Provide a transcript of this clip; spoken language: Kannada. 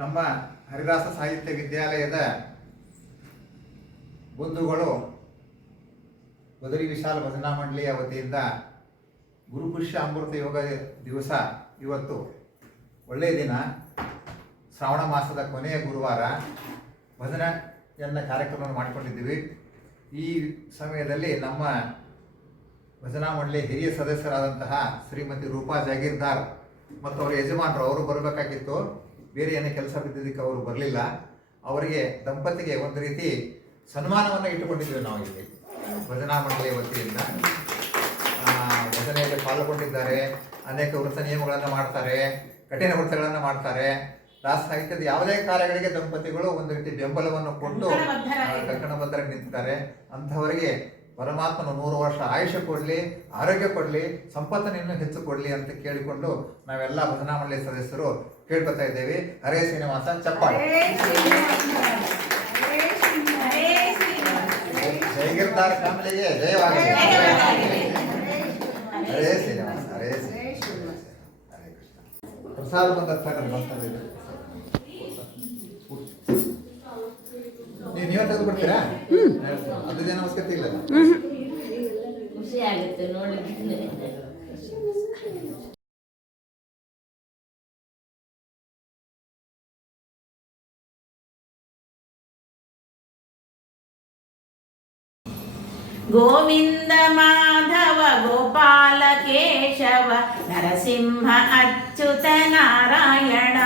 ನಮ್ಮ ಹರಿದಾಸ ಸಾಹಿತ್ಯ ವಿದ್ಯಾಲಯದ ಬಂಧುಗಳು ಬದರಿ ವಿಶಾಲ ಭಜನಾ ಮಂಡಳಿಯ ವತಿಯಿಂದ ಗುರುಪುಷ್ಯ ಅಮೃತ ಯೋಗ ದಿವಸ ಇವತ್ತು ಒಳ್ಳೆಯ ದಿನ, ಶ್ರಾವಣ ಮಾಸದ ಕೊನೆಯ ಗುರುವಾರ ಭಜನೆಯನ್ನ ಕಾರ್ಯಕ್ರಮವನ್ನು ಮಾಡಿಕೊಂಡಿದ್ದೀವಿ. ಈ ಸಮಯದಲ್ಲಿ ನಮ್ಮ ಭಜನಾ ಮಂಡಳಿ ಹಿರಿಯ ಸದಸ್ಯರಾದಂತಹ ಶ್ರೀಮತಿ ರೂಪಾ ಜಾಗೀರ್ದಾರ್ ಮತ್ತು ಅವರ ಯಜಮಾನರು ಅವರು ಬರಬೇಕಾಗಿತ್ತು, ಬೇರೆ ಏನೇ ಕೆಲಸ ಬಿದ್ದಿದ್ದಕ್ಕೆ ಅವರು ಬರಲಿಲ್ಲ. ಅವರಿಗೆ ದಂಪತಿಗೆ ಒಂದು ರೀತಿ ಸನ್ಮಾನವನ್ನು ಇಟ್ಟುಕೊಂಡಿದ್ದೇವೆ ನಾವು ಇಲ್ಲಿ ಭಜನಾ ಮಂಡಳಿಯ ವತಿಯಿಂದ. ಭಜನೆಯಲ್ಲಿ ಪಾಲ್ಗೊಂಡಿದ್ದಾರೆ, ಅನೇಕ ವೃತ್ತ ನಿಯಮಗಳನ್ನು ಮಾಡ್ತಾರೆ, ಕಠಿಣ ವೃತ್ತಗಳನ್ನು ಮಾಡ್ತಾರೆ. ದಾಸ ಸಾಹಿತ್ಯದ ಯಾವುದೇ ಕಾರ್ಯಗಳಿಗೆ ದಂಪತಿಗಳು ಒಂದು ರೀತಿ ಬೆಂಬಲವನ್ನು ಕೊಟ್ಟು ಕಂಕಣಬದ್ಧರಾಗಿ ನಿಂತಿದ್ದಾರೆ. ಅಂಥವರಿಗೆ ಪರಮಾತ್ಮನು 100 ವರ್ಷ ಆಯುಷ್ಯ ಕೊಡಲಿ, ಆರೋಗ್ಯ ಕೊಡಲಿ, ಸಂಪತ್ತನ್ನು ಇನ್ನೂ ಹೆಚ್ಚು ಕೊಡಲಿ ಅಂತ ಕೇಳಿಕೊಂಡು ನಾವೆಲ್ಲ ಭಜನಾ ಮಂಡಳಿ ಸದಸ್ಯರು ಕೇಳ್ಕೊತಾ ಇದ್ದೇವೆ. ಹರೇ ಶ್ರೀನಿವಾಸ, ಚಪ್ಪಾಳೆ. ಜಯಗಿರ್ದಾರ್ ಫ್ಯಾಮಿಲಿಗೆ ಜಯವಾಗಲಿ. ಹರೇ ಶ್ರೀನಿವಾಸ, ಹರೇ ಶ್ರೀನಿವಾಸ, ಹರೇ ಕೃಷ್ಣ. ಪ್ರಸಾದ ಬಂದ ನೀವೇ ತೆಗೆದು ಬಿಡ್ತೀರಾ? ಅದೇನು ಅವಶ್ಯಕತೆ ಇಲ್ಲ. ಖುಷಿ ಆಗುತ್ತೆ ನೋಡಿ. ಗೋವಿಂದ ಮಾಧವ ಗೋಪಾಲ ಕೇಶವ ನರಸಿಂಹ ಅಚ್ಯುತ ನಾರಾಯಣ.